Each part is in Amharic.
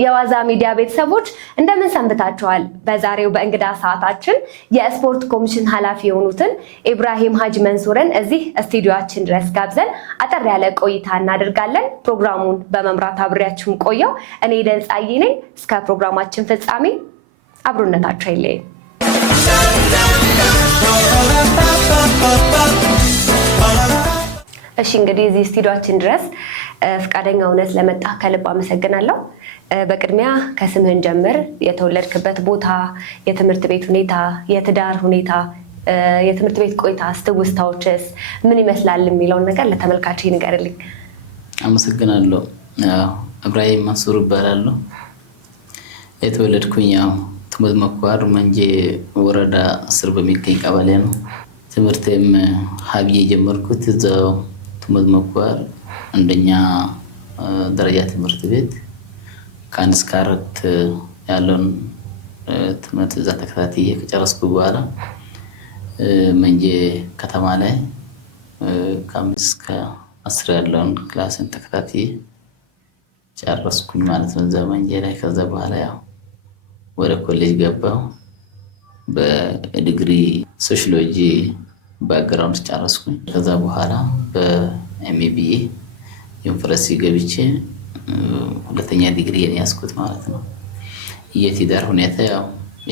የዋዛ ሚዲያ ቤተሰቦች እንደምን ሰንብታችኋል? በዛሬው በእንግዳ ሰዓታችን የስፖርት ኮሚሽን ኃላፊ የሆኑትን ኢብራሂም ሀጂ መንሱርን እዚህ ስቱዲዮአችን ድረስ ጋብዘን አጠር ያለ ቆይታ እናደርጋለን። ፕሮግራሙን በመምራት አብሬያችሁን ቆየው እኔ ደንጻይ ነኝ። እስከ ፕሮግራማችን ፍጻሜ አብሮነታችሁ አይለየን። እሺ እንግዲህ እዚህ ስቱዲዮአችን ድረስ ፍቃደኛ ሆነህ ስለመጣ ከልብ አመሰግናለሁ። በቅድሚያ ከስምህን ጀምር፣ የተወለድክበት ቦታ፣ የትምህርት ቤት ሁኔታ፣ የትዳር ሁኔታ፣ የትምህርት ቤት ቆይታ ትውስታዎችስ ምን ይመስላል የሚለውን ነገር ለተመልካች ንገርልኝ። አመሰግናለሁ። ኢብራሂም መንሱር እባላለሁ። የተወለድኩኝ ትምህርት መኳር መንጄ ወረዳ ስር በሚገኝ ቀበሌ ነው። ትምህርቴም ሀብዬ የጀመርኩት እዛው ትምህርት መኳር አንደኛ ደረጃ ትምህርት ቤት ከአንድ እስከ 4 ያለውን ትምህርት እዛ ተከታትዬ ከጨረስኩ በኋላ መንጄ ከተማ ላይ ከ5 እስከ 10 ያለውን ክላስን ተከታትዬ ጨረስኩኝ ማለት ነው እዛ መንጄ ላይ። ከዛ በኋላ ያው ወደ ኮሌጅ ገባሁ። በዲግሪ ሶሺዮሎጂ ባክግራውንድ ጨረስኩኝ። ከዛ በኋላ በኤምቢኤ ዩኒቨርሲቲ ገብቼ ሁለተኛ ዲግሪ ያስኩት ማለት ነው። የትዳር ሁኔታ ያው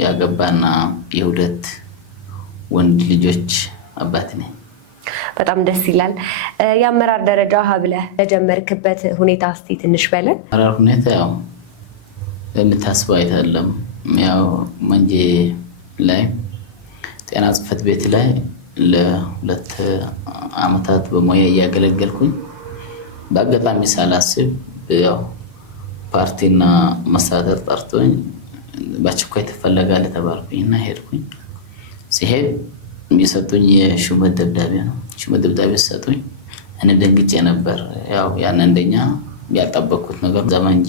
ያገባና የሁለት ወንድ ልጆች አባት ነኝ። በጣም ደስ ይላል። የአመራር ደረጃ ሀብለህ ለጀመርክበት ሁኔታ እስቲ ትንሽ በለን። አመራር ሁኔታ ያው የምታስበው አይደለም። ያው መንጄ ላይ ጤና ጽሕፈት ቤት ላይ ለ2 ዓመታት በሙያ እያገለገልኩኝ በአጋጣሚ ሳላስብ ያው ፓርቲና መስተዳድር ጠርቶኝ በአስቸኳይ ትፈለጋለህ ተባልኩኝና ሄድኩኝ። ሲሄድ የሚሰጡኝ የሹመት ደብዳቤ ነው። ሹመት ደብዳቤ ሰጡኝ። እኔ ደንግጬ ነበር። ያው ያን አንደኛ ያልጠበቅኩት ነገር ዘመንጄ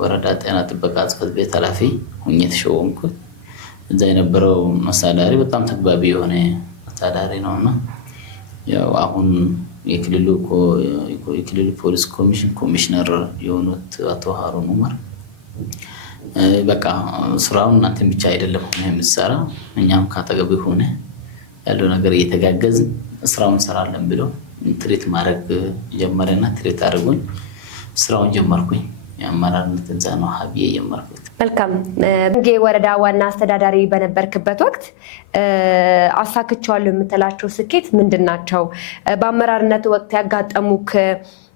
ወረዳ ጤና ጥበቃ ጽሕፈት ቤት ኃላፊ ሆኜ ተሾምኩት። እዛ የነበረው መስተዳድር በጣም ተግባቢ የሆነ መስተዳድር ነውና ያው አሁን የክልሉ ፖሊስ ኮሚሽን ኮሚሽነር የሆኑት አቶ ሃሩን ኡመር በቃ ስራውን እናንተን ብቻ አይደለም የምትሰራ እኛም ካጠገብ ሆነ ያለው ነገር እየተጋገዝ ስራውን እንሰራለን ብሎ ትሪት ማድረግ ጀመረና ትሪት አድርጎኝ ስራውን ጀመርኩኝ። የአመራርነት እዛ ነው ሀብዬ የጀመርኩት። መልካም። መንጌ ወረዳ ዋና አስተዳዳሪ በነበርክበት ወቅት አሳክቸዋለሁ የምትላቸው ስኬት ምንድን ናቸው? በአመራርነት ወቅት ያጋጠሙክ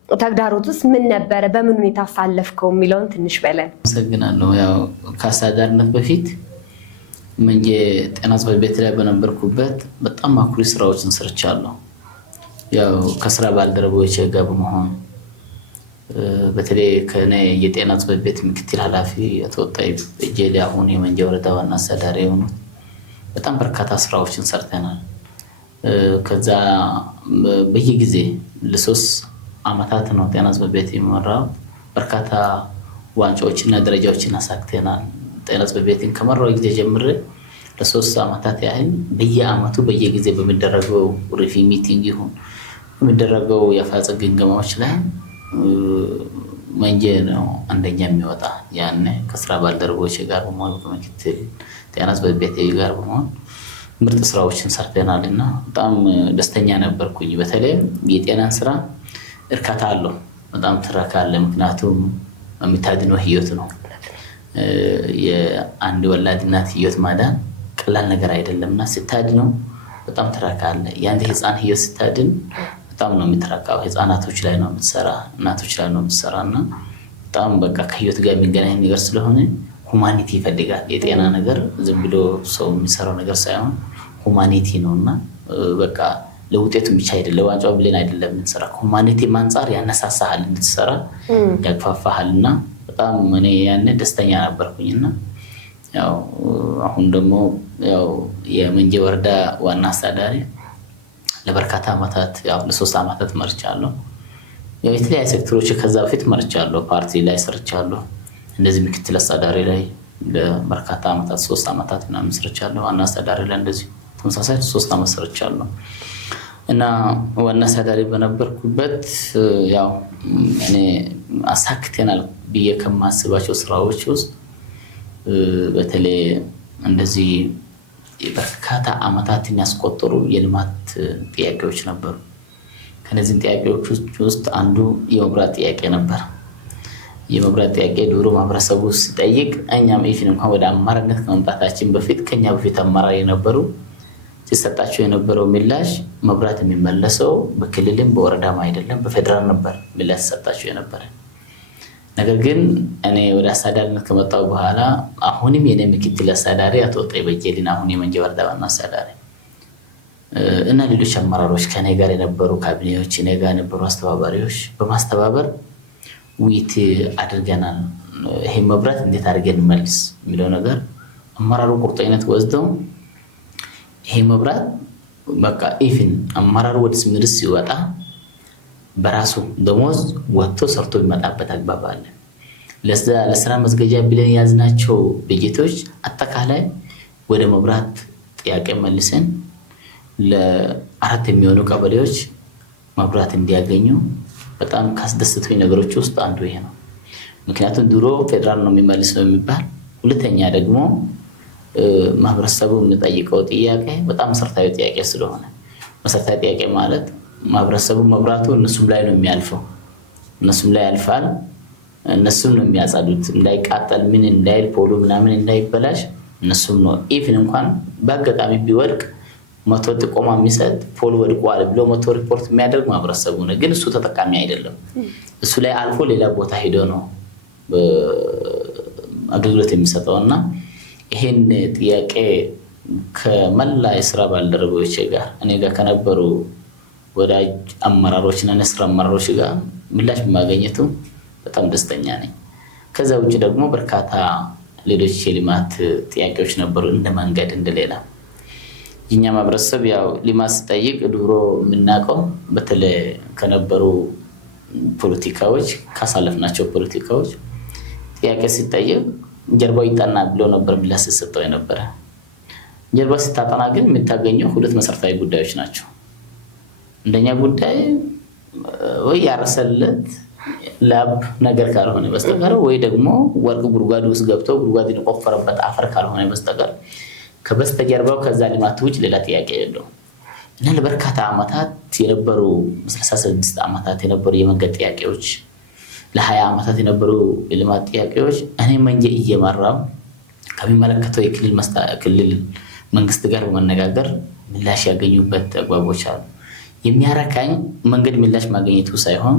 ተግዳሮቱስ ምን ነበረ? በምን ሁኔታ አሳለፍከው የሚለውን ትንሽ በለን። አመሰግናለሁ። ያው ከአስተዳዳሪነት በፊት መንጌ ጤና ጽሕፈት ቤት ላይ በነበርኩበት በጣም አኩሪ ስራዎችን ሰርቻለሁ። ያው ከስራ ባልደረቦቼ ጋር በመሆን በተለይ ከኔ የጤና ጽሕፈት ቤት ምክትል ኃላፊ ተወጣይ በጀሌ አሁን የመንጄ ወረዳ ዋና አስተዳዳሪ የሆኑት በጣም በርካታ ስራዎችን ሰርተናል። ከዛ በየጊዜ ለ3 ዓመታት ነው ጤና ጽሕፈት ቤት የሚመራው። በርካታ ዋንጫዎችና ደረጃዎችን አሳክተናል። ጤና ጽሕፈት ቤትን ከመራው ጊዜ ጀምሬ ለ3 ዓመታት ያህል በየአመቱ በየጊዜ በሚደረገው ሪቪው ሚቲንግ ይሁን በሚደረገው የአፈጻጸም ግምገማዎች ላይ መንጄ ነው አንደኛ የሚወጣ። ያኔ ከስራ ባልደረቦች ጋር በመሆን ከምክትል ጤና ጽሕፈት ቤት ጋር በመሆን ምርጥ ስራዎችን ሰርተናልና በጣም ደስተኛ ነበርኩኝ። በተለይ የጤናን ስራ እርካታ አለው፣ በጣም ትረካለህ። ምክንያቱም የሚታድነው ህይወት ነው። የአንድ ወላድ እናት ህይወት ማዳን ቀላል ነገር አይደለምና ስታድነው በጣም ትረካለህ። የአንድ ህፃን ህይወት ስታድን በጣም ነው የምትረካው። ህፃናቶች ላይ ነው የምትሰራ፣ እናቶች ላይ ነው የምትሰራና በጣም በቃ ከህይወት ጋር የሚገናኝ ነገር ስለሆነ ሁማኒቲ ይፈልጋል። የጤና ነገር ዝም ብሎ ሰው የሚሰራው ነገር ሳይሆን ሁማኒቲ ነውና በቃ ለውጤቱ ብቻ አይደለም ለዋንጫው ብለን አይደለም የምንሰራ። ሁማኒቲ አንፃር ያነሳሳሃል እንድትሰራ ያግፋፋሃልና በጣም እኔ ያኔ ደስተኛ ነበርኩኝና ያው አሁን ደግሞ ያው የመንጄ ወረዳ ዋና አስተዳዳሪ ለበርካታ ዓመታት ያው ለ3 ዓመታት መርቻለሁ። ያው የተለያዩ ሴክተሮች ከዛ በፊት መርቻለሁ። ፓርቲ ላይ ሰርቻለሁ። እንደዚህ ምክትል አስተዳዳሪ ላይ ለበርካታ ዓመታት 3 ዓመታት ምናምን ሰርቻለሁ። ዋና አስተዳዳሪ ላይ እንደዚህ ተመሳሳይ 3 ዓመት ሰርቻለሁ። እና ዋና አስተዳዳሪ በነበርኩበት ያው እኔ አሳክተናል ብዬ ከማስባቸው ስራዎች ውስጥ በተለይ እንደዚህ በርካታ አመታትን ያስቆጠሩ የልማት ጥያቄዎች ነበሩ። ከነዚህ ጥያቄዎች ውስጥ አንዱ የመብራት ጥያቄ ነበር። የመብራት ጥያቄ ድሮ ማህበረሰቡ ሲጠይቅ እኛም ኢፊን እንኳን ወደ አመራርነት ከመምጣታችን በፊት ከኛ በፊት አመራር የነበሩ ሲሰጣቸው የነበረው ምላሽ መብራት የሚመለሰው በክልልም በወረዳም አይደለም በፌደራል ነበር ምላሽ ሲሰጣቸው የነበረ። ነገር ግን እኔ ወደ አስተዳዳሪነት ከመጣሁ በኋላ አሁንም የኔ ምክትል አስተዳዳሪ አቶ ጠይበጀሊን አሁን የመንጀ ወረዳ ዋና አስተዳዳሪ እና ሌሎች አመራሮች ከኔ ጋር የነበሩ ካቢኔዎች እኔ ጋር የነበሩ አስተባባሪዎች በማስተባበር ውይይት አድርገናል። ይሄ መብራት እንዴት አድርገን እንመልስ የሚለው ነገር አመራሩ ቁርጠኝነት ወስደው ይሄ መብራት በቃ ኢፊን አመራሩ ወደ ስምርስ ሲወጣ በራሱ ደሞዝ ወጥቶ ሰርቶ የሚመጣበት አግባብ አለ። ለስራ መስገጃ ብለን ያዝናቸው በጀቶች አጠቃላይ ወደ መብራት ጥያቄ መልሰን ለ4 የሚሆኑ ቀበሌዎች መብራት እንዲያገኙ በጣም ካስደሰቱኝ ነገሮች ውስጥ አንዱ ይሄ ነው። ምክንያቱም ድሮ ፌደራል ነው የሚመልሰው የሚባል፣ ሁለተኛ ደግሞ ማህበረሰቡ የሚጠይቀው ጥያቄ በጣም መሰረታዊ ጥያቄ ስለሆነ መሰረታዊ ጥያቄ ማለት ማህበረሰቡ መብራቱ እነሱም ላይ ነው የሚያልፈው፣ እነሱም ላይ ያልፋል፣ እነሱም ነው የሚያጸዱት፣ እንዳይቃጠል ምን እንዳይል ፖሎ ምናምን እንዳይበላሽ እነሱም ነው ኢቭን እንኳን በአጋጣሚ ቢወድቅ መቶ ጥቆማ የሚሰጥ ፖል ወድቋል ብሎ መቶ ሪፖርት የሚያደርግ ማህበረሰቡ ነው። ግን እሱ ተጠቃሚ አይደለም። እሱ ላይ አልፎ ሌላ ቦታ ሄዶ ነው አገልግሎት የሚሰጠውና ይሄን ጥያቄ ከመላ የስራ ባልደረቦች ጋር እኔ ጋር ከነበሩ ወዳጅ አመራሮችና የስራ አመራሮች ጋር ምላሽ በማግኘቱ በጣም ደስተኛ ነኝ። ከዛ ውጭ ደግሞ በርካታ ሌሎች የልማት ጥያቄዎች ነበሩ እንደ መንገድ እንደሌላ የኛ ማህበረሰብ ያው ልማት ሲጠይቅ ድሮ የምናውቀው በተለይ ከነበሩ ፖለቲካዎች ካሳለፍናቸው ፖለቲካዎች ጥያቄ ሲጠየቅ ጀርባው ይጠና ብሎ ነበር ምላሽ ሲሰጠው የነበረ። ጀርባ ሲታጠና ግን የምታገኘው 2 መሰረታዊ ጉዳዮች ናቸው። እንደኛ ጉዳይ ወይ ያረሰለት ላብ ነገር ካልሆነ በስተቀር ወይ ደግሞ ወርቅ ጉድጓድ ውስጥ ገብቶ ጉድጓድ የቆፈረበት አፈር ካልሆነ በስተቀር ከበስተጀርባው ከዛ ልማት ውጭ ሌላ ጥያቄ የለውም። እና ለበርካታ አመታት የነበሩ 36 አመታት የነበሩ የመንገድ ጥያቄዎች ለ20 አመታት የነበሩ የልማት ጥያቄዎች እኔ መንጀ እየመራው ከሚመለከተው የክልል መንግስት ጋር በመነጋገር ምላሽ ያገኙበት አግባቦች አሉ። የሚያረካኝ መንገድ ምላሽ ማግኘቱ ሳይሆን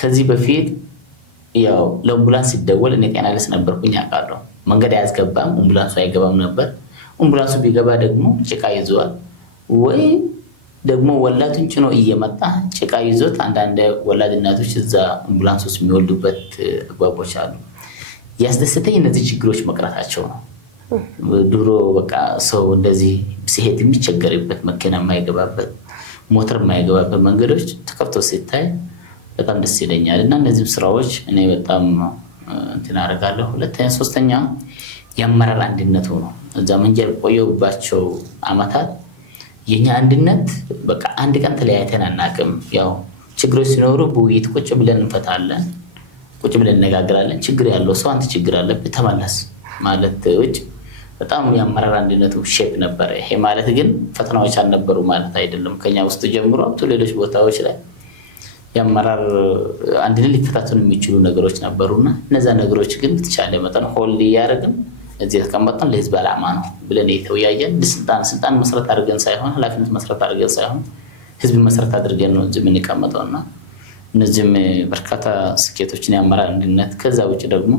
ከዚህ በፊት ያው ለአምቡላንስ ሲደወል እኔ ጤና ቢስ ነበርኩኝ አውቃለሁ። መንገድ አያስገባም፣ አምቡላንሱ አይገባም ነበር። አምቡላንሱ ቢገባ ደግሞ ጭቃ ይዟል ወይ ደግሞ ወላዱን ጭኖ እየመጣ ጭቃ ይዞት አንዳንድ ወላድ እናቶች እዛ አምቡላንስ ውስጥ የሚወልዱበት አግባቦች አሉ። ያስደስተኝ እነዚህ ችግሮች መቅረታቸው ነው። ድሮ በቃ ሰው እንደዚህ ሲሄድ የሚቸገርበት መኪና የማይገባበት ሞተር የማይገባበት መንገዶች ተከፍተው ሲታይ በጣም ደስ ይለኛል። እና እነዚህም ስራዎች እኔ በጣም እንትን አደርጋለሁ። ሁለተኛ ሶስተኛ የአመራር አንድነቱ ነው። እዛ መንጀር ቆየሁባቸው አመታት የኛ አንድነት በቃ አንድ ቀን ተለያይተን አናውቅም። ያው ችግሮች ሲኖሩ በውይይት ቁጭ ብለን እንፈታለን፣ ቁጭ ብለን እንነጋገራለን። ችግር ያለው ሰው አንተ ችግር አለብህ ተመለስ ማለት ውጭ በጣም የአመራር አንድነቱ ሼፕ ነበር። ይሄ ማለት ግን ፈተናዎች አልነበሩ ማለት አይደለም። ከኛ ውስጥ ጀምሮ አብቶ ሌሎች ቦታዎች ላይ የአመራር አንድነት ሊፈታተኑ የሚችሉ ነገሮች ነበሩና እነዛ ነገሮች ግን በተቻለ መጠን ሆልድ እያደረግን እዚህ ተቀምጠን ለህዝብ ዓላማ ነው ብለን የተወያየን ስልጣን መሰረት አድርገን ሳይሆን ኃላፊነት መሰረት አድርገን ሳይሆን ህዝብ መሰረት አድርገን ነው እዚህ የምንቀመጠውና እነዚህም በርካታ ስኬቶችን የአመራር አንድነት። ከዛ ውጭ ደግሞ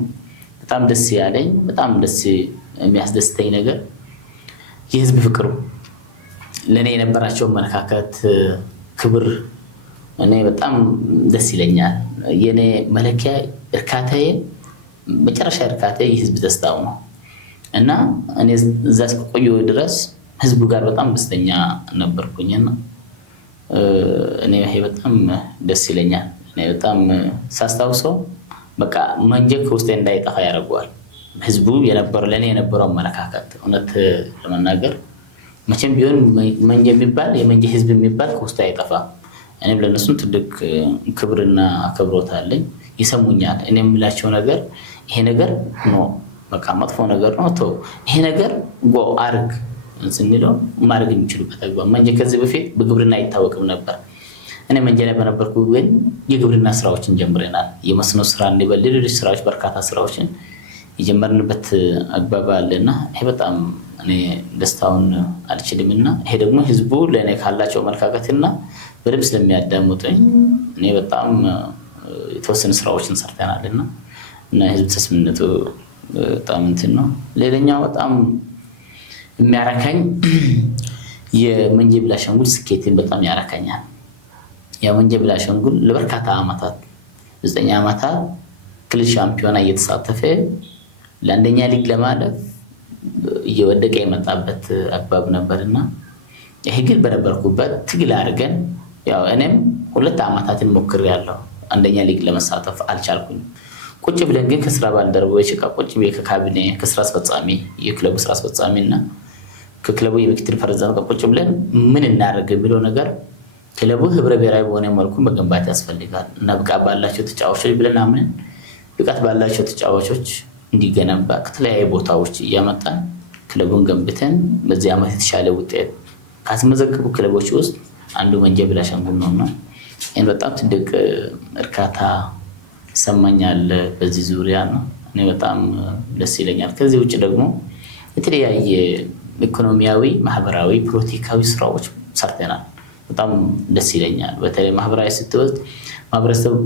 በጣም ደስ ያለኝ በጣም ደስ የሚያስደስተኝ ነገር የህዝብ ፍቅሩ ለኔ የነበራቸው አመለካከት ክብር እኔ በጣም ደስ ይለኛል። የኔ መለኪያ እርካታዬ መጨረሻ እርካታዬ የህዝብ ደስታው ነው እና እኔ እዛ እስከቆየሁ ድረስ ህዝቡ ጋር በጣም ደስተኛ ነበርኩኝና እኔ ይሄ በጣም ደስ ይለኛል። እኔ በጣም ሳስታውሰው በቃ መንጀክ ውስጤ እንዳይጠፋ ያደርገዋል። ህዝቡ ለኔ የነበረው አመለካከት እውነት ለመናገር መቼም ቢሆን መንጀ የሚባል የመንጀ ህዝብ የሚባል ከውስጥ አይጠፋም። እኔም ለነሱም ትልቅ ክብርና አክብሮት አለኝ። ይሰሙኛል። እኔ የምላቸው ነገር ይሄ ነገር ነው በቃ መጥፎ ነገር ነው ተው፣ ይሄ ነገር ጎ አርግ ስንለው ማድረግ የሚችሉበት አግባብ። መንጀ ከዚህ በፊት በግብርና አይታወቅም ነበር። እኔ መንጀ ላይ በነበርኩ ግን የግብርና ስራዎችን ጀምረናል። የመስኖ ስራ እንበል ሌሎች ስራዎች በርካታ ስራዎችን የጀመርንበት አግባብ አለና ይሄ በጣም እኔ ደስታውን አልችልምና ይሄ ደግሞ ህዝቡ ለእኔ ካላቸው አመለካከትና በደንብ ስለሚያዳምጡኝ እኔ በጣም የተወሰኑ ስራዎችን ሰርተናልና እና የህዝብ ተስምነቱ በጣም እንትን ነው። ሌላኛው በጣም የሚያረካኝ የመንጀ ቤኒሻንጉል ስኬትን በጣም ያረካኛል። የመንጀ ቤኒሻንጉል ለበርካታ ዓመታት 9 ዓመታት ክልል ሻምፒዮና እየተሳተፈ ለአንደኛ ሊግ ለማለፍ እየወደቀ የመጣበት አግባብ ነበርና ይሄ ግን በነበርኩበት ትግል አድርገን ያው እኔም 2 ዓመታትን ሞክሬያለሁ። አንደኛ ሊግ ለመሳተፍ አልቻልኩኝም። ቁጭ ብለን ግን ከስራ ባልደረቦች ቁጭ ብለን ከካቢኔ ከስራ አስፈጻሚ የክለቡ ስራ አስፈጻሚና ከክለቡ የምክትል ፕሬዝዳንት ጋር ቁጭ ብለን ምን እናደርግ የሚለው ነገር ክለቡ ህብረ ብሔራዊ በሆነ መልኩ መገንባት ያስፈልጋል እና ብቃት ባላቸው ተጫዋቾች ብለን አምነን ብቃት ባላቸው ተጫዋቾች እንዲገነባ ከተለያዩ ቦታዎች እያመጣን ክለቡን ገንብተን በዚህ ዓመት የተሻለ ውጤት ካስመዘገቡ ክለቦች ውስጥ አንዱ መንጀ ቤኒሻንጉል ነውና እኔ በጣም ትልቅ እርካታ ይሰማኛል በዚህ ዙሪያ ነው። እኔ በጣም ደስ ይለኛል። ከዚህ ውጭ ደግሞ የተለያየ ኢኮኖሚያዊ፣ ማህበራዊ፣ ፖለቲካዊ ስራዎች ሰርተናል። በጣም ደስ ይለኛል። በተለይ ማህበራዊ ስትወስድ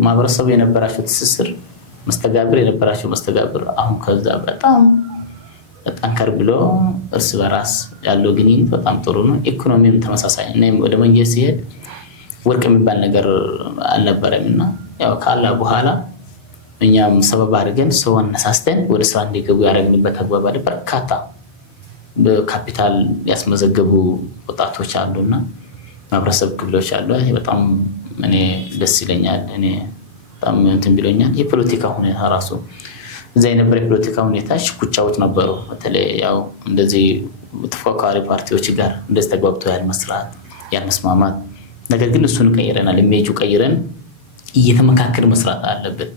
ማህበረሰቡ የነበራቸው ትስስር መስተጋብር የነበራቸው መስተጋብር አሁን ከዛ በጣም ጠንከር ብሎ እርስ በራስ ያለው ግንኙነት በጣም ጥሩ ነው። ኢኮኖሚም ተመሳሳይ እና ወደ መንጀ ሲሄድ ወርቅ የሚባል ነገር አልነበረምና ያው ካላ በኋላ እኛም ሰበብ አድርገን ሰው አነሳስተን ወደ ስራ እንዲገቡ ያደረግንበት አግባብ አለ። በርካታ በካፒታል ያስመዘገቡ ወጣቶች አሉና ማህበረሰብ ክፍሎች አሉ። ይሄ በጣም እኔ ደስ ይለኛል። እኔ በጣም እንትን ብሎኛል። የፖለቲካ ሁኔታ ራሱ እዛ የነበረ የፖለቲካ ሁኔታ ሽኩቻዎች ነበሩ። በተለይ ያው እንደዚህ ተፎካካሪ ፓርቲዎች ጋር እንደዚህ ተግባብቶ ያልመስራት ያልመስማማት፣ ነገር ግን እሱን ቀይረናል። ኢሜጁ ቀይረን እየተመካከረ መስራት አለብን።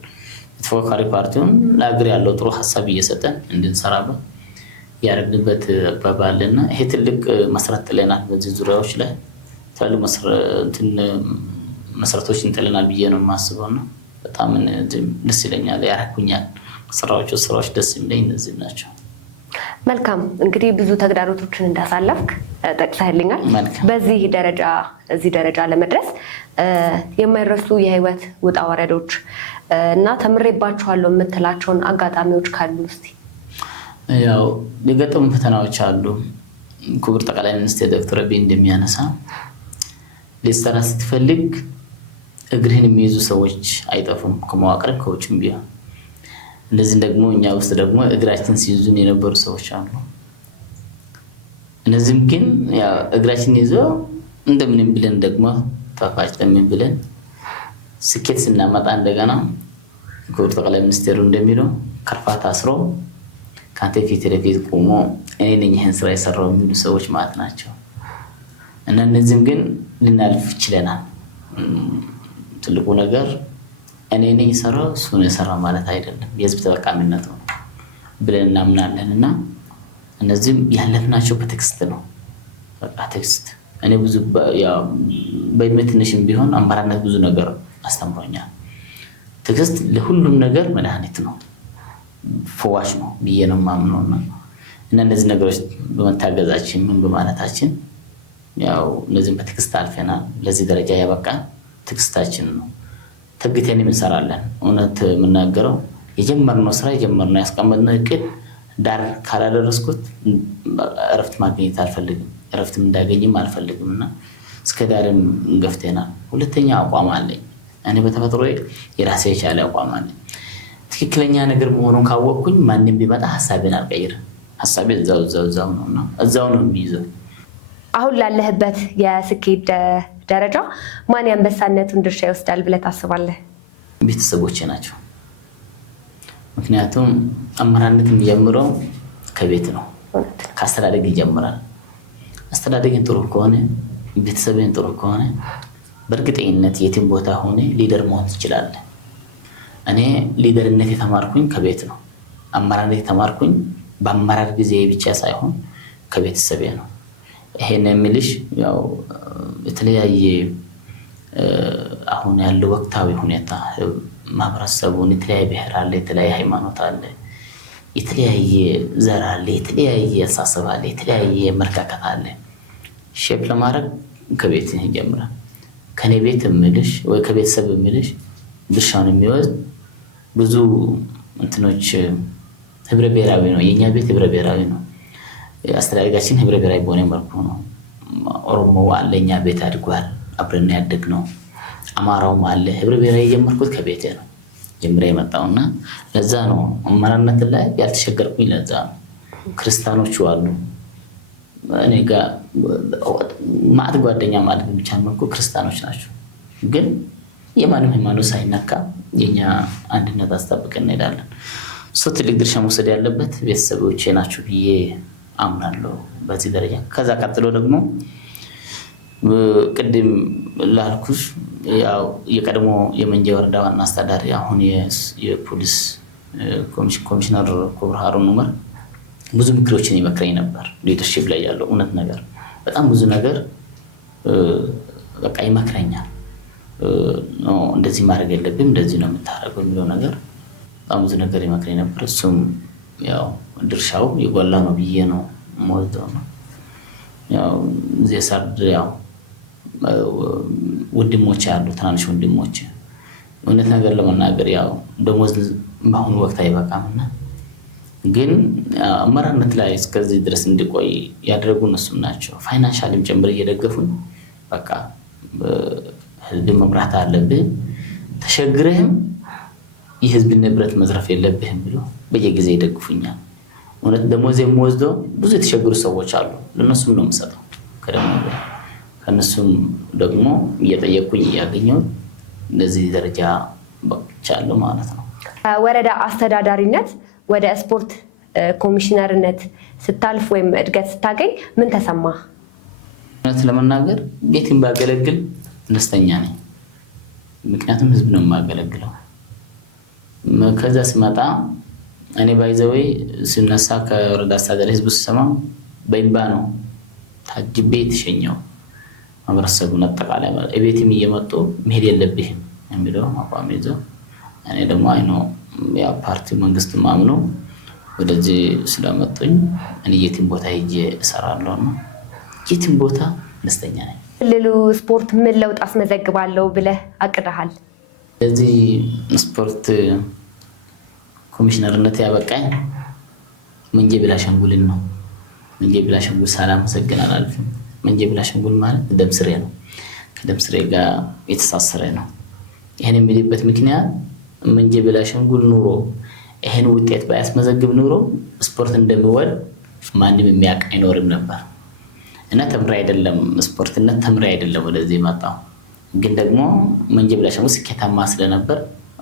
ተፎካካሪ ፓርቲውን ለሀገር ያለው ጥሩ ሀሳብ እየሰጠን እንድንሰራበት ያደረግንበት አግባብ አለና ይሄ ትልቅ መሰረት ጥለናል። በዚህ ዙሪያዎች ላይ ታሉ መሰረቶች እንጥለናል ብዬ ነው የማስበውና በጣም ደስ ይለኛል፣ ያረኩኛል። ስራዎች ደስ የሚለኝ እነዚህ ናቸው። መልካም እንግዲህ ብዙ ተግዳሮቶችን እንዳሳለፍክ ጠቅሰህልኛል። በዚህ ደረጃ ለመድረስ የማይረሱ የህይወት ውጣ ወረዶች እና ተምሬባቸዋለሁ የምትላቸውን አጋጣሚዎች ካሉ እስቲ? ያው የገጠሙ ፈተናዎች አሉ። ክቡር ጠቅላይ ሚኒስትር ዶክተር አብይ እንደሚያነሳ ሊሰራ ስትፈልግ እግርህን የሚይዙ ሰዎች አይጠፉም፣ ከመዋቅር ከውጭም ቢሆን። እንደዚህ ደግሞ እኛ ውስጥ ደግሞ እግራችን ሲይዙን የነበሩ ሰዎች አሉ። እነዚህም ግን ያው እግራችን ይዘው እንደምንም ብለን ደግሞ ተፋጭ ለምን ብለን ስኬት ስናመጣ እንደገና ክቡር ጠቅላይ ሚኒስትሩ እንደሚለው ከርፋታ አስሮ ካንተ ፊት ለፊት ቆሞ እኔ ነኝ ይሄን ስራ የሰራው የሚሉ ሰዎች ማለት ናቸው። እና እነዚህም ግን ልናልፍ ችለናል። ትልቁ ነገር እኔ ነኝ የሰራው እሱ ነው የሰራው ማለት አይደለም፣ የህዝብ ተጠቃሚነት ነው ብለን እናምናለን። እና እነዚህም ያለፍናቸው በቴክስት ነው። በቃ ቴክስት እኔ ብዙ ያው በእድሜ ትንሽም ቢሆን አማራነት ብዙ ነገር አስተምሮኛል። ቴክስት ለሁሉም ነገር መድኃኒት ነው፣ ፈዋሽ ነው ብዬ ነው የማምነውና እና እነዚህ ነገሮች በመታገዛችን ምን በማለታችን ያው እነዚህም በቴክስት አልፈናል። ለዚህ ደረጃ ያበቃን ቴክስታችን ነው። ተግተን እንሰራለን። እውነት የምናገረው የጀመርነው ስራ የጀመርነው ያስቀመጥነው እቅድ ዳር ካላደረስኩት እረፍት ማግኘት አልፈልግም፣ እረፍትም እንዳገኝም አልፈልግምና እስከ ዳርም ገፍተናል። ሁለተኛ አቋም አለኝ። እኔ በተፈጥሮ የራሴ የቻለ አቋም አለኝ። ትክክለኛ ነገር መሆኑን ካወቅኩኝ ማንም ቢመጣ ሐሳቤን አልቀይርም። ሐሳቤ እዛው ነውና እዛው ነው የሚይዘው። አሁን ላለህበት የስኬት ደረጃ ማን የአንበሳነቱን ድርሻ ይወስዳል ብለህ ታስባለህ? ቤተሰቦቼ ናቸው። ምክንያቱም አመራርነት የሚጀምረው ከቤት ነው፣ ከአስተዳደግ ይጀምራል። አስተዳደግን ጥሩ ከሆነ ቤተሰብን ጥሩ ከሆነ በእርግጠኝነት የትም ቦታ ሆነ ሊደር መሆን ትችላለህ። እኔ ሊደርነት የተማርኩኝ ከቤት ነው። አመራርነት የተማርኩኝ በአመራር ጊዜ ብቻ ሳይሆን ከቤተሰቤ ነው። ይሄን የሚልሽ ያው የተለያየ አሁን ያለው ወቅታዊ ሁኔታ ማህበረሰቡን የተለያየ ብሔር አለ፣ የተለያየ ሃይማኖት አለ፣ የተለያየ ዘር አለ፣ የተለያየ አስተሳሰብ አለ፣ የተለያየ አመለካከት አለ። ሼፕ ለማድረግ ከቤት ይጀምራል። ከኔ ቤት የምልሽ ወይ ከቤተሰብ የምልሽ ድርሻውን የሚወስድ ብዙ እንትኖች ህብረ ብሔራዊ ነው። የኛ ቤት ህብረ ብሔራዊ ነው። አስተዳደጋችን ህብረ ብሔራዊ በሆነ መልኩ ነው። ኦሮሞ አለ እኛ ቤት አድጓል፣ አብረን ያደግነው። አማራውም አለ። ህብረ ብሔራዊ የጀመርኩት ከቤቴ ነው ጀምሬ የመጣውና ለዛ ነው አመራርነት ላይ ያልተሸገርኩኝ። ለዛ ነው ክርስቲያኖቹ አሉ እኔ ጋር ማዕድ ጓደኛ ማለት ብቻ መልኩ ክርስቲያኖች ናቸው። ግን የማንም ሃይማኖት ሳይነካ የኛ አንድነት አስጠብቀን እንሄዳለን። እሱ ትልቅ ድርሻ መውሰድ ያለበት ቤተሰቦቼ ናቸው ብዬ አምናለሁ በዚህ ደረጃ። ከዛ ቀጥሎ ደግሞ ቅድም ላልኩሽ ያው የቀድሞ የመንጃ ወረዳ ዋና አስተዳዳሪ አሁን የፖሊስ ኮሚሽነር ክቡር ሃሩን ኡመር ብዙ ምክሮችን ይመክረኝ ነበር። ሊደርሺፕ ላይ ያለው እውነት ነገር በጣም ብዙ ነገር በቃ ይመክረኛል። እንደዚህ ማድረግ የለብም እንደዚህ ነው የምታደርገው የሚለው ነገር በጣም ብዙ ነገር ይመክረኝ ነበር። እሱም ያው ድርሻው የጎላ ነው ብዬ ነው የምወስደው ነው። ያው እዚህ ሰርድ ያው ወንድሞች አሉ፣ ትናንሽ ወንድሞች። እውነት ነገር ለመናገር ያው ደሞዝ በአሁኑ ወቅት አይበቃምና ግን አመራርነት ላይ እስከዚህ ድረስ እንዲቆይ ያደረጉ እነሱም ናቸው። ፋይናንሻልም ጭምር እየደገፉኝ በቃ ህዝብ መምራት አለብህ፣ ተሸግረህም የህዝብ ንብረት መዝረፍ የለብህም ብሎ በየጊዜ ይደግፉኛል። እውነት ደሞዝ የምወስደው ብዙ የተሸገሩ ሰዎች አሉ፣ ለነሱም ነው የምሰጠው። ከነሱም ደግሞ እየጠየቁኝ እያገኘው እንደዚህ ደረጃ በቅቻለሁ ማለት ነው። ወረዳ አስተዳዳሪነት ወደ ስፖርት ኮሚሽነርነት ስታልፍ ወይም እድገት ስታገኝ ምን ተሰማ? እውነት ለመናገር ቤትን ባገለግል ደስተኛ ነኝ። ምክንያቱም ህዝብ ነው የማገለግለው። ከዛ ስመጣ እኔ ባይዘወይ ስነሳ ከወረዳ አስተዳዳሪ ህዝቡ ሲሰማ በእንባ ነው ታጅቤ የተሸኘው። ማህበረሰቡን አጠቃላይ ቤትም እየመጡ መሄድ የለብህም የሚለው አቋም ይዞ እኔ ደግሞ አይኖ ያ ፓርቲ መንግስት ማምኖ ወደዚህ ስለመጡኝ እኔ የትም ቦታ ሄጄ እሰራለሁ ነው። የትም ቦታ ደስተኛ ነኝ። ክልሉ ስፖርት ምን ለውጥ አስመዘግባለሁ ብለህ አቅደሃል? እዚህ ስፖርት ኮሚሽነርነት ያበቃኝ መንጄ ቤኒሻንጉልን ነው። መንጄ ቤኒሻንጉል ሳላመሰግን አላልፍም። መንጄ ቤኒሻንጉል ማለት ደም ስሬ ነው። ከደም ስሬ ጋር የተሳሰረ ነው። ይሄን የሚልበት ምክንያት መንጄ ቤኒሻንጉል ኑሮ ይሄን ውጤት ባያስመዘግብ ኑሮ ስፖርት እንደሚወድ ማንም የሚያውቅ አይኖርም ነበር። እና ተምሬ አይደለም ስፖርትነት ተምሬ አይደለም ወደዚህ መጣሁ። ግን ደግሞ መንጄ ቤኒሻንጉል ስኬታማ ስለነበር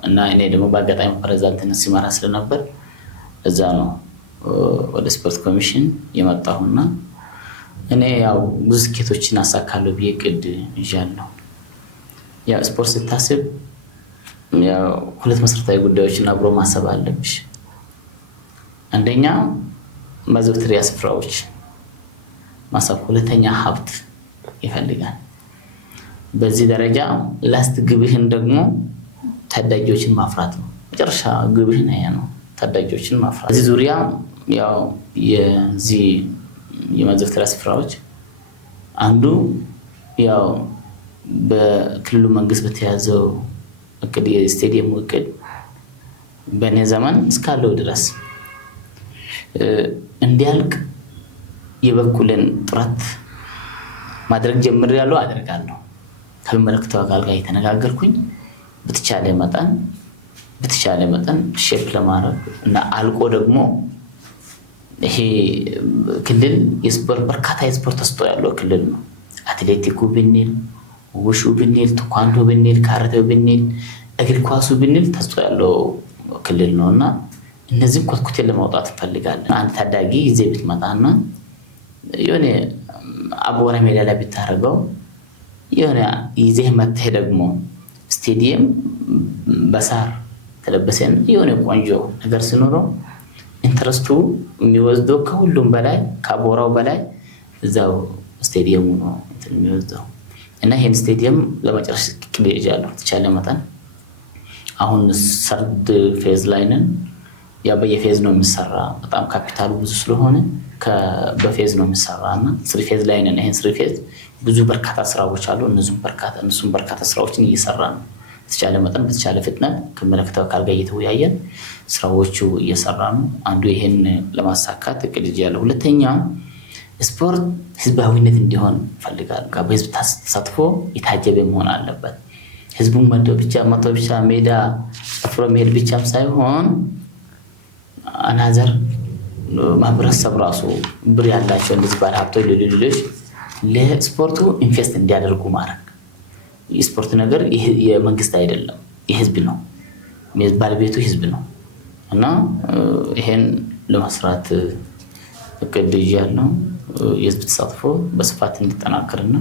እና እኔ ደግሞ በአጋጣሚ ፕሬዝዳንትነት ሲመራ ስለነበር እዛ ነው ወደ ስፖርት ኮሚሽን የመጣሁና እኔ ያው ብዙ ስኬቶችን አሳካለሁ ብዬ እቅድ ይዣለሁ። ያው ስፖርት ስታስብ ያው ሁለት መሰረታዊ ጉዳዮችን አብሮ ማሰብ አለብሽ። አንደኛ ማዘውተሪያ ስፍራዎች ማሰብ፣ ሁለተኛ ሀብት ይፈልጋል። በዚህ ደረጃ ላስት ግብህን ደግሞ ታዳጊዎችን ማፍራት ነው። መጨረሻ ግብህን ይሄ ነው፣ ታዳጊዎችን ማፍራት። እዚህ ዙሪያ ያው የዚህ የማዘውተሪያ ስፍራዎች አንዱ ያው በክልሉ መንግስት በተያዘው እቅድ የስቴዲየም እቅድ በእኔ ዘመን እስካለው ድረስ እንዲያልቅ የበኩልን ጥረት ማድረግ ጀምሬያለሁ፣ አደርጋለሁ። ከሚመለከተው አካል ጋር የተነጋገርኩኝ በተቻለ መጠን ሼፕ ለማድረግ እና አልቆ ደግሞ ይሄ ክልል በርካታ የስፖርት ተሰጥኦ ያለው ክልል ነው። አትሌቲኩ ብንል፣ ውሹ ብንል፣ ቴኳንዶ ብንል፣ ካራቴ ብንል፣ እግር ኳሱ ብንል ተሰጥኦ ያለው ክልል ነው እና እነዚህን ኮትኩቴን ለማውጣት እንፈልጋለን። አንድ ታዳጊ ይዘህ ብትመጣና የሆነ አቦራ ሜዳ ላይ ብታደርገው የሆነ ይዘህ መተህ ደግሞ ስቴዲየም በሳር ተለበሰን የሆነ ቆንጆ ነገር ሲኖረው ኢንትረስቱ የሚወስደው ከሁሉም በላይ ከአቦራው በላይ እዛው ስቴዲየሙ ነው የሚወስደው። እና ይሄን ስቴዲየም ለመጨረስ እቅድ ይዣለሁ ተቻለ መጠን። አሁን ሰርድ ፌዝ ላይ ነን። ያ በየፌዝ ነው የሚሰራ፣ በጣም ካፒታሉ ብዙ ስለሆነ በፌዝ ነው የሚሰራ እና ስሪ ፌዝ ላይ ነን። ይሄን ስሪ ፌዝ ብዙ በርካታ ስራዎች አሉ። እነሱም በርካታ ስራዎችን እየሰራ ነው። በተቻለ መጠን በተቻለ ፍጥነት ከመለክተው አካል ጋር እየተወያየን ስራዎቹ እየሰራ ነው። አንዱ ይሄን ለማሳካት እቅድ ይዣለሁ። ሁለተኛ ስፖርት ህዝባዊነት እንዲሆን ፈልጋለሁ። በህዝብ ተሳትፎ የታጀበ መሆን አለበት። ህዝቡን መጥቶ ብቻ ሜዳ ሰፍሮ መሄድ ብቻም ሳይሆን አናዘር ማህበረሰብ ራሱ ብር ያላቸው እንደዚህ ባለ ሀብቶች ሌሎች ለስፖርቱ ኢንቨስት እንዲያደርጉ ማድረግ። የስፖርት ነገር የመንግስት አይደለም፣ የህዝብ ነው። ባለቤቱ ህዝብ ነው እና ይሄን ለመስራት እቅድ ይዣለሁ። የህዝብ ተሳትፎ በስፋት እንዲጠናከርና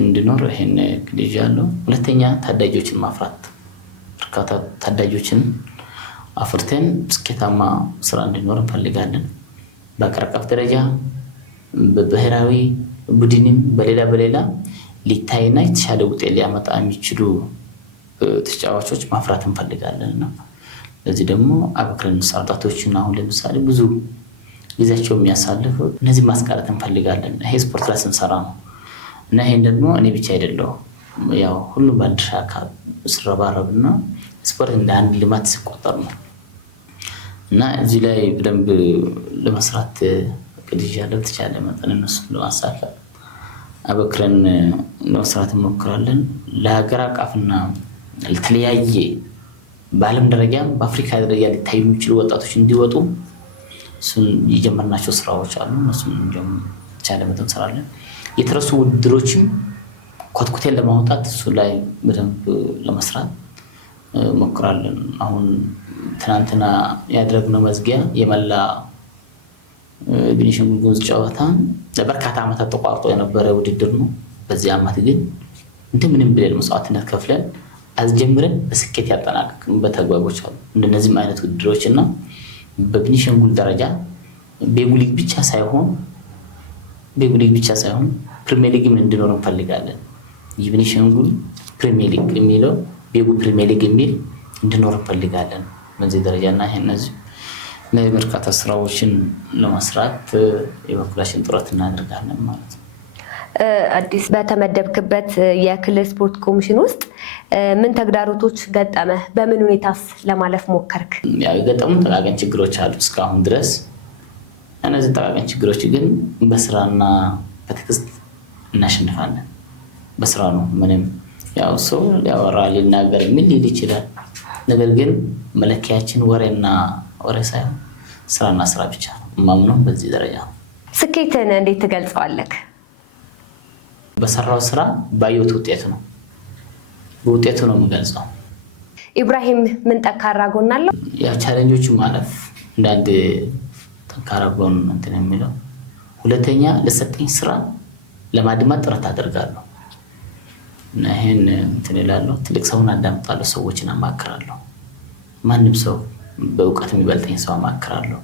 እንዲኖር ይሄን እቅድ ይዣለሁ። ሁለተኛ ታዳጊዎችን ማፍራት፣ በርካታ ታዳጊዎችን አፍርተን ስኬታማ ስራ እንዲኖር እንፈልጋለን። በአገር አቀፍ ደረጃ በብሔራዊ ቡድንም በሌላ ሊታይና የተሻለ ውጤት ሊያመጣ የሚችሉ ተጫዋቾች ማፍራት እንፈልጋለን እና ለዚህ ደግሞ አበክረን ወጣቶችን አሁን ለምሳሌ ብዙ ጊዜያቸው የሚያሳልፉት እነዚህ ማስቀረት እንፈልጋለን። ይሄ ስፖርት ላይ ስንሰራ ነው እና ይሄን ደግሞ እኔ ብቻ አይደለሁም፣ ያው ሁሉም ባለድርሻ አካል ስረባረብና ስፖርት እንደ አንድ ልማት ሲቆጠር ነው እና እዚህ ላይ በደንብ ለመስራት እቅድ ይዣለሁ። በተቻለ መጠን እነሱን ለማሳካት አበክረን ለመስራት እንሞክራለን። ለሀገር አቀፍና ለተለያየ በዓለም ደረጃ በአፍሪካ ደረጃ ሊታዩ የሚችሉ ወጣቶች እንዲወጡ እሱን የጀመርናቸው ስራዎች አሉ። እነሱን በተቻለ መጠን እንሰራለን። የተረሱ ውድድሮችም ኮትኩቴን ለማውጣት እሱ ላይ በደንብ ለመስራት ሞክራለን። አሁን ትናንትና ያደረግነው መዝጊያ የመላ ቤኒሻንጉል ጉሙዝ ጨዋታ ለበርካታ ዓመታት ተቋርጦ የነበረ ውድድር ነው። በዚህ ዓመት ግን እንደምንም ብለን መስዋዕትነት ከፍለን አስጀምረን በስኬት ያጠናቀቅንበት ተግባቦች አሉ። እንደነዚህም አይነት ውድድሮች እና በቤኒሻንጉል ደረጃ ቤጉሊግ ብቻ ሳይሆን ፕሪሚየር ሊግም እንዲኖር እንፈልጋለን። የቤኒሻንጉል ፕሪሚየር ሊግ የሚለው ቤጉ ፕሪሚየር ሊግ የሚል እንዲኖር እንፈልጋለን በዚህ ደረጃ እና እነዚህ በርካታ ስራዎችን ለመስራት የበኩላችን ጥረት እናደርጋለን ማለት ነው። አዲስ በተመደብክበት የክልል ስፖርት ኮሚሽን ውስጥ ምን ተግዳሮቶች ገጠመ? በምን ሁኔታስ ለማለፍ ሞከርክ? ያው የገጠሙን ጠቃቀን ችግሮች አሉ እስካሁን ድረስ። እነዚህ ጠቃቀን ችግሮች ግን በስራና በትዕግስት እናሸንፋለን። በስራ ነው። ምንም ያው ሰው ሊያወራ ሊናገር ምን ሊል ይችላል። ነገር ግን መለኪያችን ወሬ ሳይሆን ስራና ስራ ብቻ ነው። ማምነው በዚህ ደረጃ ነው። ስኬትን እንዴት ትገልጸዋለህ? በሰራው ስራ ባየሁት ውጤት ነው። በውጤቱ ነው የምገልጸው። ኢብራሂም ምን ጠንካራ ጎን አለው? ያው ቻሌንጆቹ ማለፍ እንዳንድ ጠንካራ ጎን እንትን የሚለው። ሁለተኛ ለሰጠኝ ስራ ለማድማት ጥረት አደርጋለሁ እና ይሄን እንትን እላለሁ። ትልቅ ሰውን አዳምጣለሁ፣ ሰዎችን አማክራለሁ። ማንም ሰው በእውቀት የሚበልጠኝ ሰው አማክራለሁ፣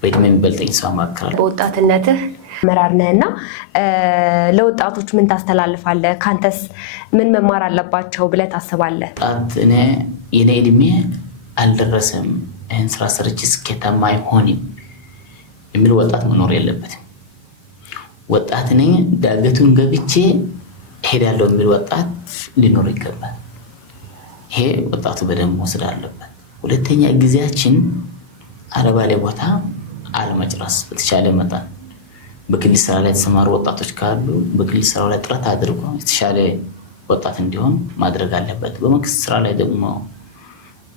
በእድሜ የሚበልጠኝ ሰው አማክራለሁ። በወጣትነትህ አመራር ነህና ለወጣቶች ምን ታስተላልፋለህ? ካንተስ ምን መማር አለባቸው ብለህ ታስባለህ? ወጣት የኔ እድሜ አልደረሰም፣ ይህን ስራ ሰርቼ ስኬታማ አይሆንም የሚል ወጣት መኖር የለበትም። ወጣት ነኝ ዳገቱን ገብቼ እሄዳለሁ የሚል ወጣት ሊኖር ይገባል። ይሄ ወጣቱ በደንብ መውሰድ አለበት። ሁለተኛ ጊዜያችን አለባሌ ቦታ አለመጨረስ። በተቻለ መጠን በግል ስራ ላይ የተሰማሩ ወጣቶች ካሉ በግል ስራው ላይ ጥረት አድርጎ የተሻለ ወጣት እንዲሆን ማድረግ አለበት። በመንግስት ስራ ላይ ደግሞ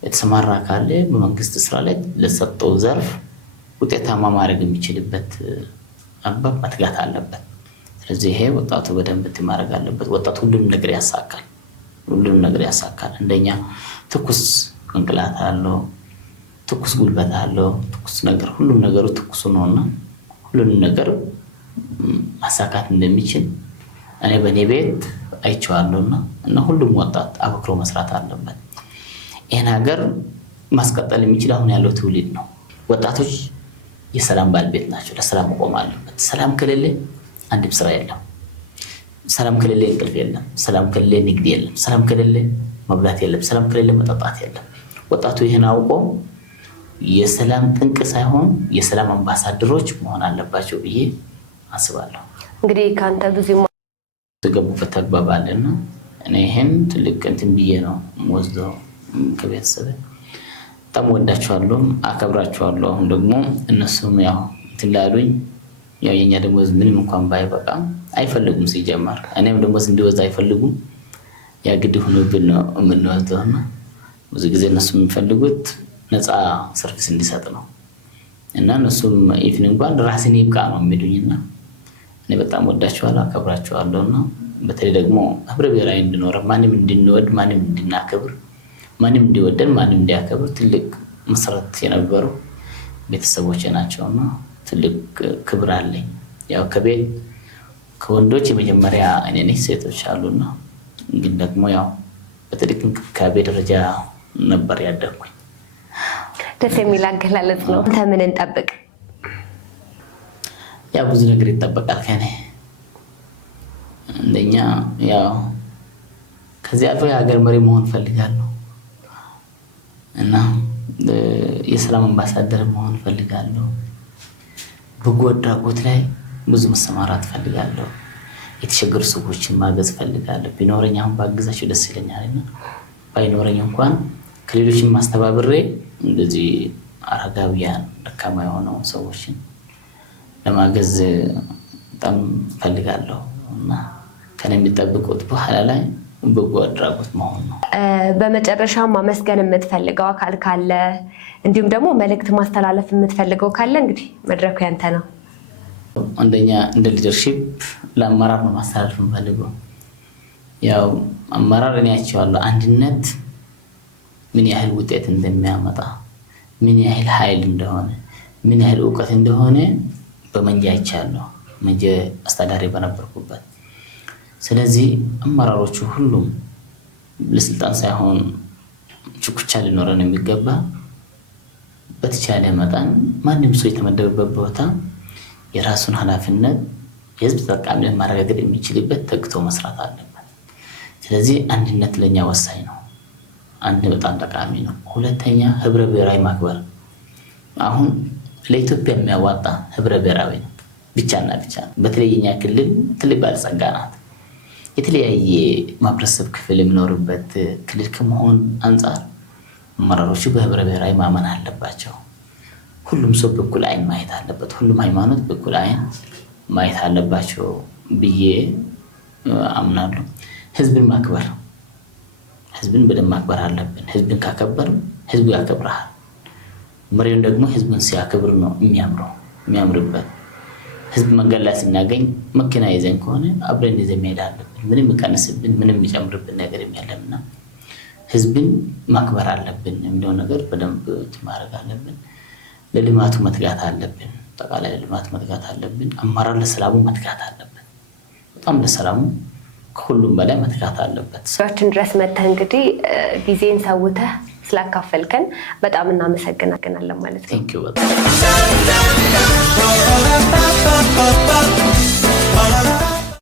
የተሰማራ ካለ በመንግስት ስራ ላይ ለሰጠው ዘርፍ ውጤታማ ማድረግ የሚችልበት አባብ መትጋት አለበት። ስለዚህ ይሄ ወጣቱ በደንብ ማድረግ አለበት። ወጣቱ ሁሉም ነገር ያሳካል። እንደኛ ትኩስ እንቅላት አለው፣ ትኩስ ጉልበት አለው፣ ትኩስ ነገር ሁሉም ነገሩ ትኩስ ነውና ሁሉንም ነገር ማሳካት እንደሚችል እኔ በእኔ ቤት አይቼዋለሁና እና ሁሉም ወጣት አበክሮ መስራት አለበት። ይህን ሀገር ማስቀጠል የሚችል አሁን ያለው ትውልድ ነው። ወጣቶች የሰላም ባለቤት ናቸው። ለሰላም መቆም አለበት። ሰላም ከሌለ አንድም ስራ የለም። ሰላም ከሌለ እንቅልፍ የለም። ሰላም ከሌለ ንግድ የለም። ሰላም ከሌለ መብላት የለም። ሰላም ከሌለ መጠጣት የለም። ወጣቱ ይህን አውቆ የሰላም ጥንቅ ሳይሆን የሰላም አምባሳደሮች መሆን አለባቸው ብዬ አስባለሁ። እንግዲህ ከአንተ ብዙ ተገቡበት ተግባብ አለና እኔ ይሄን ትልቅ እንትን ብዬ ነው ወስደው ከቤተሰብ በጣም ወዳቸዋለሁ፣ አከብራቸዋለሁ። አሁን ደግሞ እነሱም ያው ትላሉኝ ያው የኛ ደሞዝ ምንም እንኳን ባይበቃም አይፈልጉም ሲጀመር፣ እኔም ደሞዝ እንዲወዛ አይፈልጉም። ያ ግድ ሆኖብን ነው የምንወስደውና ብዙ ጊዜ እነሱ የሚፈልጉት ነፃ ሰርቪስ እንዲሰጥ ነው እና እነሱም ኢቭን እንኳን ራስን ይብቃ ነው የሚሉኝና እኔ በጣም ወዳቸዋለሁ፣ አከብራቸዋለሁና በተለይ ደግሞ ህብረ ብሔራዊ እንድኖር ማንም እንድንወድ ማንም እንድናከብር ማንም እንዲወደን ማንም እንዲያከብር ትልቅ መሰረት የነበሩ ቤተሰቦች ናቸውና ትልቅ ክብር አለኝ። ያው ከቤት ከወንዶች የመጀመሪያ እኔ ነኝ፣ ሴቶች አሉና ግን ደግሞ ያው በትልቅ እንክብካቤ ደረጃ ነበር ያደግኩኝ። ደስ የሚል አገላለጽ ነው። አንተ ምን እንጠብቅ? ያው ብዙ ነገር ይጠበቃል ከኔ። እንደኛ ያው ከዚህ አልፎ የሀገር መሪ መሆን ፈልጋለሁ እና የሰላም አምባሳደር መሆን ፈልጋለሁ። በጎ አድራጎት ላይ ብዙ መሰማራት ፈልጋለሁ። የተቸገሩ ሰዎችን ማገዝ ፈልጋለሁ። ቢኖረኝ አሁን ባግዛቸው ደስ ይለኛልና ባይኖረኝ እንኳን ከሌሎችም ማስተባብሬ እንደዚህ አረጋውያን ደካማ የሆነው ሰዎችን ለማገዝ በጣም ፈልጋለሁ እና ከኔ የሚጠብቁት በኋላ ላይ በጎ አድራጎት መሆን ነው። በመጨረሻም ማመስገን የምትፈልገው አካል ካለ እንዲሁም ደግሞ መልእክት ማስተላለፍ የምትፈልገው ካለ እንግዲህ መድረኩ ያንተ ነው። አንደኛ እንደ ሊደርሺፕ ለአመራር ነው ማስተላለፍ የምፈልገው። ያው አመራር እኔ አይቼዋለሁ፣ አንድነት ምን ያህል ውጤት እንደሚያመጣ፣ ምን ያህል ኃይል እንደሆነ፣ ምን ያህል እውቀት እንደሆነ በመንጃ አይቻለሁ፣ መንጃ አስተዳዳሪ በነበርኩበት። ስለዚህ አመራሮቹ ሁሉም ለስልጣን ሳይሆን ችኩቻ ሊኖረን የሚገባ በተቻለ መጠን ማንም ሰው የተመደበበት ቦታ የራሱን ኃላፊነት የህዝብ ተጠቃሚነት ማረጋገጥ የሚችልበት ተግቶ መስራት አለበት። ስለዚህ አንድነት ለኛ ወሳኝ ነው። አንድ በጣም ጠቃሚ ነው። ሁለተኛ ህብረ ብሔራዊ ማክበር። አሁን ለኢትዮጵያ የሚያዋጣ ህብረ ብሔራዊ ነው ብቻና ብቻ። በተለይ የኛ ክልል ትልቅ ባለጸጋ ናት። የተለያየ ማህበረሰብ ክፍል የሚኖርበት ክልል ከመሆን አንጻር አመራሮቹ በህብረ ብሔራዊ ማመን አለባቸው። ሁሉም ሰው በኩል አይን ማየት አለበት። ሁሉም ሃይማኖት በኩል አይን ማየት አለባቸው ብዬ አምናለሁ። ህዝብን ማክበር፣ ህዝብን በደንብ ማክበር አለብን። ህዝብን ካከበር ህዝቡ ያከብራል። መሪውን ደግሞ ህዝብን ሲያከብር ነው የሚያምርበት። ህዝብ መንገድ ላይ ስናገኝ መኪና ይዘን ከሆነ አብረን ይዘን መሄድ አለብን። ምንም የሚቀንስብን ምንም የሚጨምርብን ነገር የለምና ህዝብን ማክበር አለብን የሚለው ነገር በደንብ ማድረግ አለብን። ለልማቱ መትጋት አለብን። ጠቃላይ ለልማቱ መትጋት አለብን። አመራር ለሰላሙ መትጋት አለብን። በጣም ለሰላሙ ከሁሉም በላይ መትጋት አለበት። ስራችን ድረስ መተህ እንግዲህ ጊዜን ሰውተህ ስላካፈልከን በጣም እናመሰግናለን ማለት ነው። ቴንክ ዩ በጣም